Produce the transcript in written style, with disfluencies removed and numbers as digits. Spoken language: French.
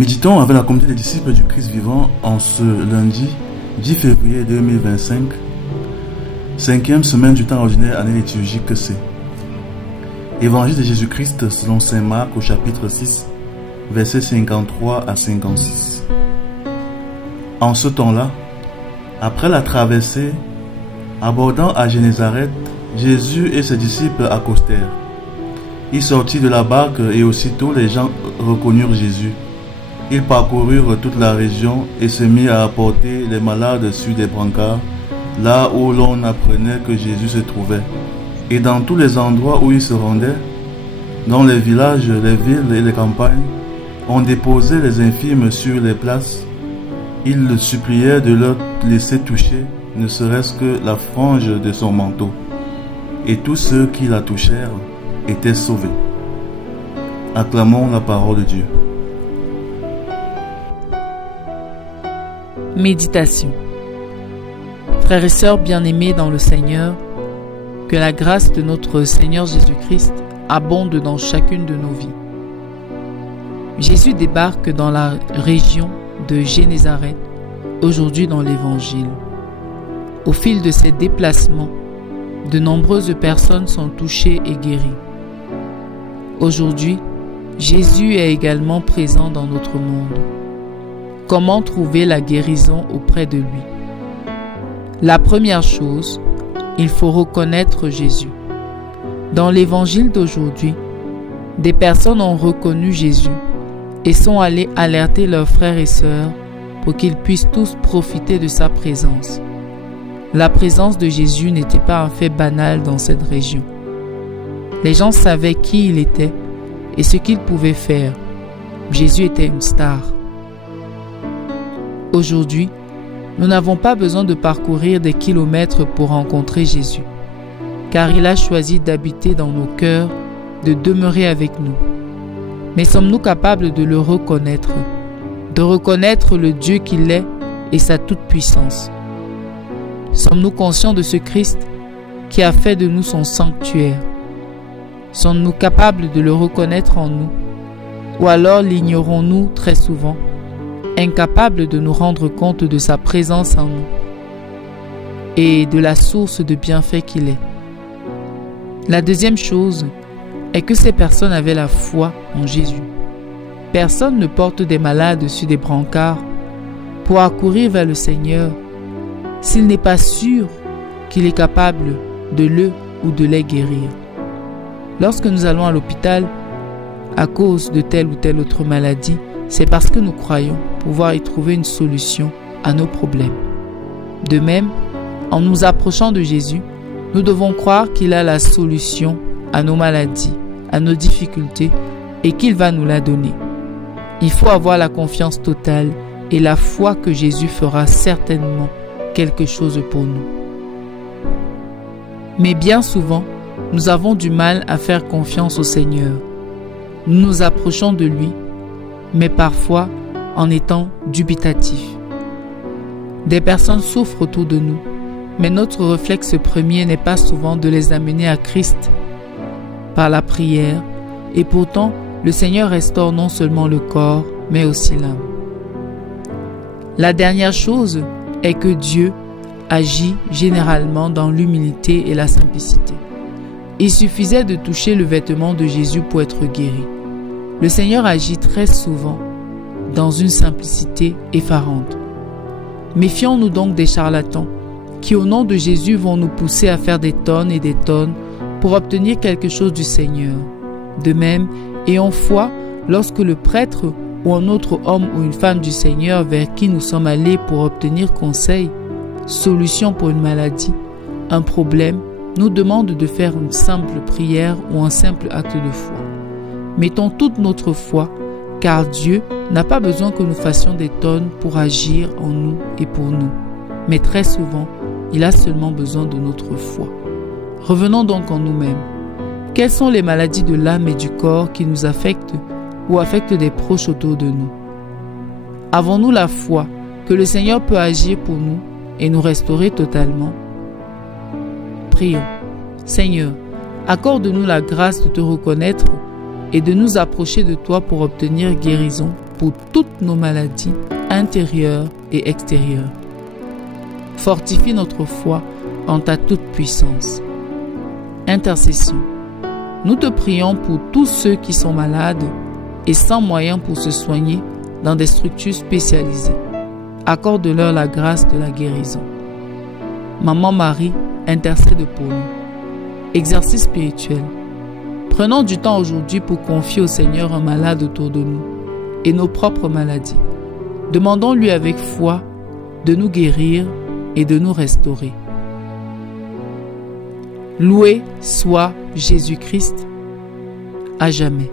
Méditons avec la communauté des disciples du Christ vivant en ce lundi 10 février 2025, 5e semaine du temps ordinaire, année liturgique C. Évangile de Jésus-Christ selon saint Marc au chapitre 6, versets 53 à 56. En ce temps-là, après la traversée, abordant à Génézareth, Jésus et ses disciples accostèrent. Ils sortirent de la barque et aussitôt les gens reconnurent Jésus. Ils parcoururent toute la région et se mirent à apporter les malades sur des brancards, là où l'on apprenait que Jésus se trouvait. Et dans tous les endroits où ils se rendaient, dans les villages, les villes et les campagnes, on déposait les infirmes sur les places. Ils le suppliaient de leur laisser toucher, ne serait-ce que la frange de son manteau. Et tous ceux qui la touchèrent étaient sauvés. Acclamons la parole de Dieu. Méditation. Frères et sœurs bien-aimés dans le Seigneur, que la grâce de notre Seigneur Jésus-Christ abonde dans chacune de nos vies. Jésus débarque dans la région de Génézareth, aujourd'hui dans l'Évangile. Au fil de ses déplacements, de nombreuses personnes sont touchées et guéries. Aujourd'hui, Jésus est également présent dans notre monde. Comment trouver la guérison auprès de lui? La première chose, il faut reconnaître Jésus. Dans l'évangile d'aujourd'hui, des personnes ont reconnu Jésus et sont allées alerter leurs frères et sœurs pour qu'ils puissent tous profiter de sa présence. La présence de Jésus n'était pas un fait banal dans cette région. Les gens savaient qui il était et ce qu'il pouvait faire. Jésus était une star. Aujourd'hui, nous n'avons pas besoin de parcourir des kilomètres pour rencontrer Jésus, car il a choisi d'habiter dans nos cœurs, de demeurer avec nous. Mais sommes-nous capables de le reconnaître, de reconnaître le Dieu qu'il est et sa toute-puissance? Sommes-nous conscients de ce Christ qui a fait de nous son sanctuaire? Sommes-nous capables de le reconnaître en nous? Ou alors l'ignorons-nous très souvent, incapables de nous rendre compte de sa présence en nous et de la source de bienfaits qu'il est? La deuxième chose est que ces personnes avaient la foi en Jésus. Personne ne porte des malades sur des brancards pour accourir vers le Seigneur s'il n'est pas sûr qu'il est capable de le ou de les guérir. Lorsque nous allons à l'hôpital à cause de telle ou telle autre maladie, c'est parce que nous croyons pouvoir y trouver une solution à nos problèmes. De même, en nous approchant de Jésus, nous devons croire qu'il a la solution à nos maladies, à nos difficultés et qu'il va nous la donner. Il faut avoir la confiance totale et la foi que Jésus fera certainement quelque chose pour nous. Mais bien souvent, nous avons du mal à faire confiance au Seigneur. Nous nous approchons de lui, mais parfois en étant dubitatifs. Des personnes souffrent autour de nous, mais notre réflexe premier n'est pas souvent de les amener à Christ par la prière, et pourtant le Seigneur restaure non seulement le corps, mais aussi l'âme. La dernière chose est que Dieu agit généralement dans l'humilité et la simplicité. Il suffisait de toucher le vêtement de Jésus pour être guéri. Le Seigneur agit très souvent dans une simplicité effarante. Méfions-nous donc des charlatans qui, au nom de Jésus, vont nous pousser à faire des tonnes et des tonnes pour obtenir quelque chose du Seigneur. De même, ayons foi lorsque le prêtre ou un autre homme ou une femme du Seigneur vers qui nous sommes allés pour obtenir conseil, solution pour une maladie, un problème, nous demande de faire une simple prière ou un simple acte de foi. Mettons toute notre foi, car Dieu n'a pas besoin que nous fassions des tonnes pour agir en nous et pour nous. Mais très souvent, il a seulement besoin de notre foi. Revenons donc en nous-mêmes. Quelles sont les maladies de l'âme et du corps qui nous affectent ou affectent des proches autour de nous? Avons-nous la foi que le Seigneur peut agir pour nous et nous restaurer totalement? Prions. Seigneur, accorde-nous la grâce de te reconnaître et de nous approcher de toi pour obtenir guérison, pour toutes nos maladies intérieures et extérieures. Fortifie notre foi en ta toute-puissance. Intercession. Nous te prions pour tous ceux qui sont malades et sans moyens pour se soigner dans des structures spécialisées. Accorde-leur la grâce de la guérison. Maman Marie, intercède pour nous. Exercice spirituel. Prenons du temps aujourd'hui pour confier au Seigneur un malade autour de nous et nos propres maladies. Demandons-lui avec foi de nous guérir et de nous restaurer. Loué soit Jésus-Christ à jamais.